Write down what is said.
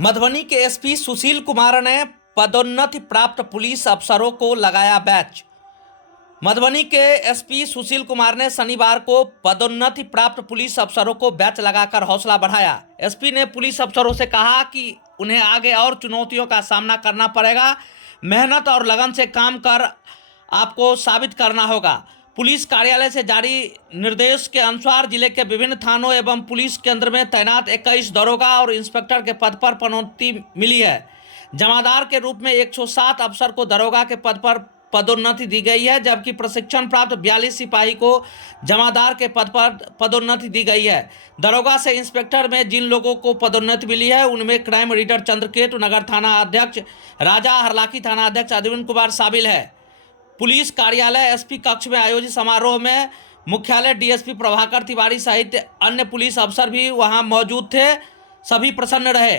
मधुबनी के एसपी सुशील कुमार ने पदोन्नति प्राप्त पुलिस अफसरों को लगाया बैच। मधुबनी के एसपी सुशील कुमार ने शनिवार को पदोन्नति प्राप्त पुलिस अफसरों को बैच लगाकर हौसला बढ़ाया। एसपी ने पुलिस अफसरों से कहा कि उन्हें आगे और चुनौतियों का सामना करना पड़ेगा। मेहनत और लगन से काम कर आपको साबित करना होगा। पुलिस कार्यालय से जारी निर्देश के अनुसार जिले के विभिन्न थानों एवं पुलिस केंद्र में तैनात 21 दरोगा और इंस्पेक्टर के पद पर पदोन्नति मिली है। जमादार के रूप में 107 अफसर को दरोगा के पद पर पदोन्नति दी गई है, जबकि प्रशिक्षण प्राप्त 42 सिपाही को जमादार के पद पर पदोन्नति दी गई है। दरोगा से इंस्पेक्टर में जिन लोगों को पदोन्नति मिली है उनमें क्राइम रीडर चंद्रकेतु नगर थाना अध्यक्ष राजा, हरलाखी थाना अध्यक्ष अरविंद कुमार शामिल है। पुलिस कार्यालय एसपी कक्ष में आयोजित समारोह में मुख्यालय डीएसपी प्रभाकर तिवारी सहित अन्य पुलिस अफसर भी वहां मौजूद थे। सभी प्रसन्न रहे।